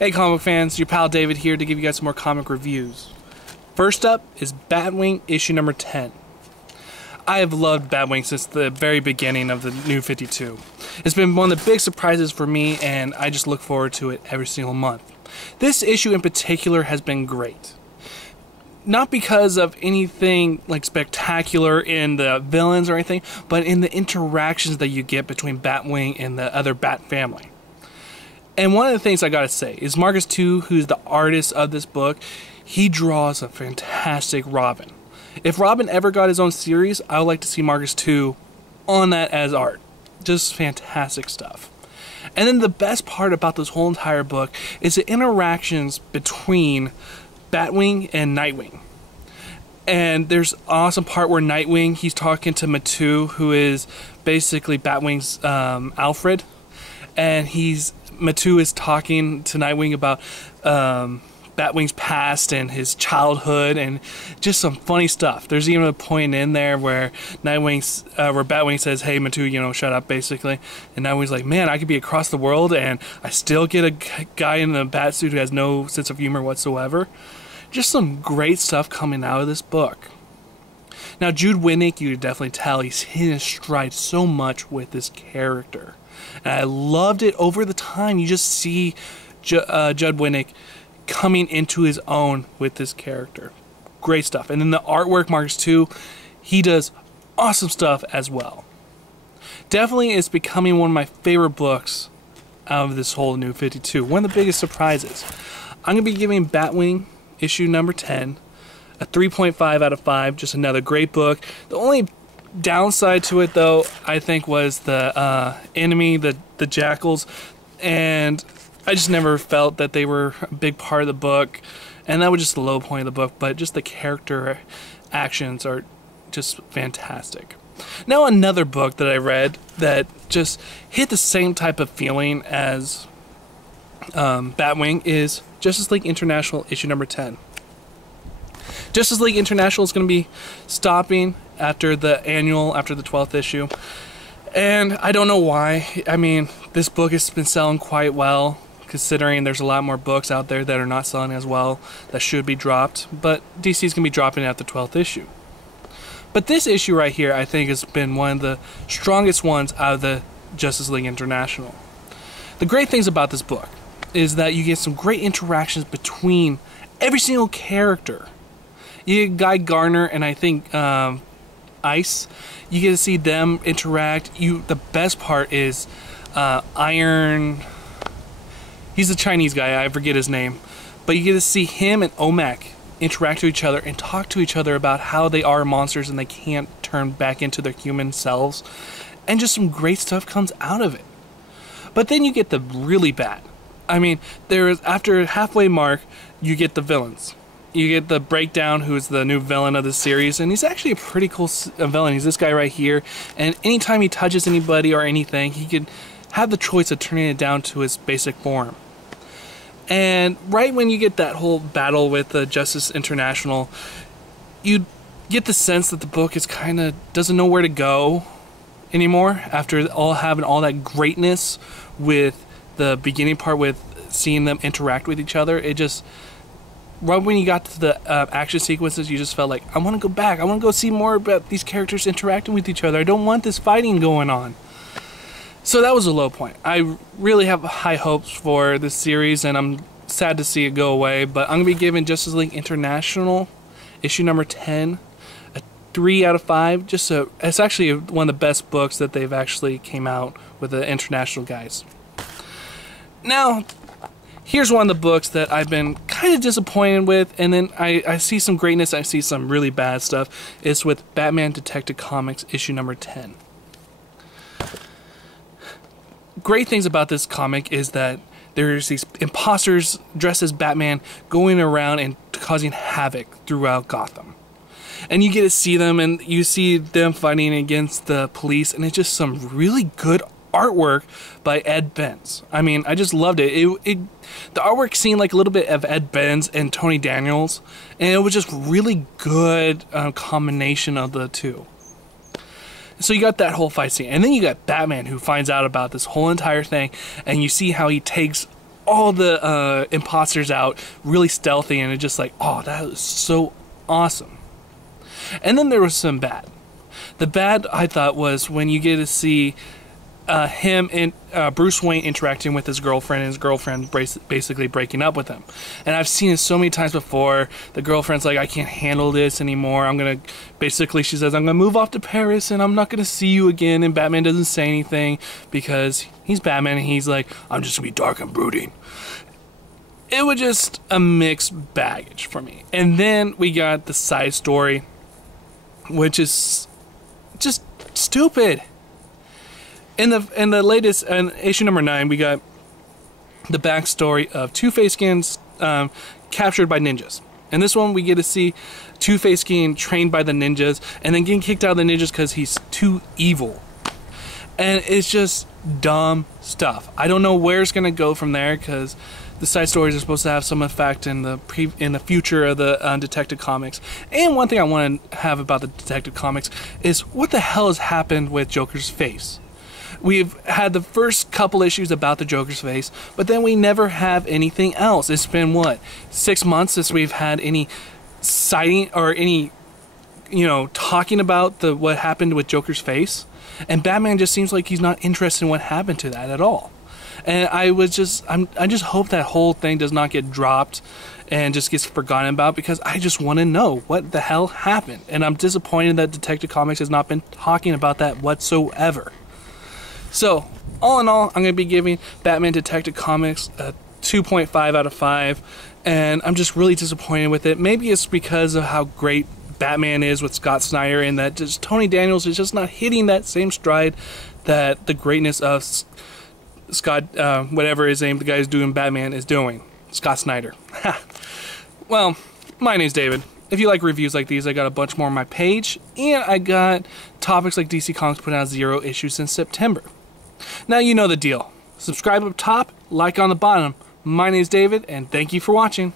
Hey comic fans, your pal David here to give you guys some more comic reviews. First up is Batwing issue number 10. I have loved Batwing since the very beginning of the New 52. It's been one of the big surprises for me, and I just look forward to it every single month. This issue in particular has been great. Not because of anything like spectacular in the villains or anything, but in the interactions that you get between Batwing and the other Bat family. And one of the things I gotta say is Marcus 2, who's the artist of this book, he draws a fantastic Robin. If Robin ever got his own series, I would like to see Marcus 2 on that as art. Just fantastic stuff. And then the best part about this whole entire book is the interactions between Batwing and Nightwing. And there's an awesome part where Nightwing, he's talking to Matu, who is basically Batwing's Alfred. And Matu is talking to Nightwing about Batwing's past and his childhood and just some funny stuff. There's even a point in there where Batwing says, "Hey Matu, you know, shut up," basically. And Nightwing's like, "Man, I could be across the world and I still get a guy in a bat suit who has no sense of humor whatsoever." Just some great stuff coming out of this book. Now, Judd Winick, you can definitely tell he's hit his stride so much with this character. And I loved it over the time. You just see Judd Winick coming into his own with this character. Great stuff. And then the artwork, Marcus 2, he does awesome stuff as well. Definitely is becoming one of my favorite books out of this whole New 52. One of the biggest surprises. I'm going to be giving Batwing issue number 10 a 3.5 out of 5. Just another great book. The only downside to it, though, I think, was the enemy, the jackals, and I just never felt that they were a big part of the book, and that was just the low point of the book. But just the character actions are just fantastic. Now, another book that I read that just hit the same type of feeling as Batwing is Justice League International issue number 10. Justice League International is going to be stopping after the 12th issue. And I don't know why. I mean, this book has been selling quite well, considering there's a lot more books out there that are not selling as well that should be dropped. But DC's going to be dropping it at the 12th issue. But this issue right here, I think, has been one of the strongest ones out of the Justice League International. The great things about this book is that you get some great interactions between every single character. You get Guy Gardner and I think Ice. You get to see them interact. The best part is Iron. He's a Chinese guy. I forget his name, but you get to see him and Omek interact with each other and talk to each other about how they are monsters and they can't turn back into their human selves, and just some great stuff comes out of it. But then you get the really bad. I mean, after halfway mark, you get the villains. You get the Breakdown, who's the new villain of the series, and he's actually a pretty cool villain. He's this guy right here, and anytime he touches anybody or anything, he can have the choice of turning it down to his basic form. And right when you get that whole battle with the Justice International, you get the sense that the book is kind of doesn't know where to go anymore after having all that greatness with the beginning part with seeing them interact with each other. It just, right when you got to the action sequences, you just felt like, I want to go back. I want to go see more about these characters interacting with each other. I don't want this fighting going on. So that was a low point. I really have high hopes for this series, and I'm sad to see it go away. But I'm going to be giving Justice League International issue number 10 a 3 out of 5. It's actually one of the best books that they've actually came out with the international guys. Now, here's one of the books that I've been kind of disappointed with, and then I see some greatness, I see some really bad stuff. It's with Batman Detective Comics issue number 10. Great things about this comic is that there's these imposters dressed as Batman going around and causing havoc throughout Gotham. And you get to see them, and you see them fighting against the police, and it's just some really good artwork by Ed Benz. I mean, I just loved it. The artwork seemed like a little bit of Ed Benz and Tony Daniels, and it was just really good combination of the two. So you got that whole fight scene, and then you got Batman, who finds out about this whole entire thing, and you see how he takes all the imposters out really stealthy, and it's just like, oh, that was so awesome. And then there was some bad. The bad, I thought, was when you get to see him and Bruce Wayne interacting with his girlfriend, and his girlfriend basically breaking up with him. And I've seen it so many times before. The girlfriend's like, I can't handle this anymore. Basically, she says, I'm gonna move off to Paris and I'm not gonna see you again. And Batman doesn't say anything because he's Batman, and he's like, I'm just gonna be dark and brooding. It was just a mixed baggage for me. And then we got the side story, which is just stupid. In the latest, issue number 9, we got the backstory of Two-Face getting captured by ninjas. In this one, we get to see Two-Face getting trained by the ninjas, and then getting kicked out of the ninjas because he's too evil. And it's just dumb stuff. I don't know where it's gonna go from there, because the side stories are supposed to have some effect in the future of the Detective Comics. And one thing I want to have about the Detective Comics is what the hell has happened with Joker's face. We've had the first couple issues about the Joker's face, but then we never have anything else. It's been, what, 6 months since we've had any sighting or any, talking about what happened with Joker's face. And Batman just seems like he's not interested in what happened to that at all. And I just hope that whole thing does not get dropped and just gets forgotten about, because I just want to know what the hell happened. And I'm disappointed that Detective Comics has not been talking about that whatsoever. So, all in all, I'm going to be giving Batman Detective Comics a 2.5 out of 5, and I'm just really disappointed with it. Maybe it's because of how great Batman is with Scott Snyder, and that just Tony Daniels is just not hitting that same stride that the greatness of Scott, whatever his name, the guy who's doing Batman, is doing. Scott Snyder. Well, my name's David. If you like reviews like these, I got a bunch more on my page, and I got topics like DC Comics put out 0 issues since September. Now you know the deal. Subscribe up top, like on the bottom. My name's David, and thank you for watching.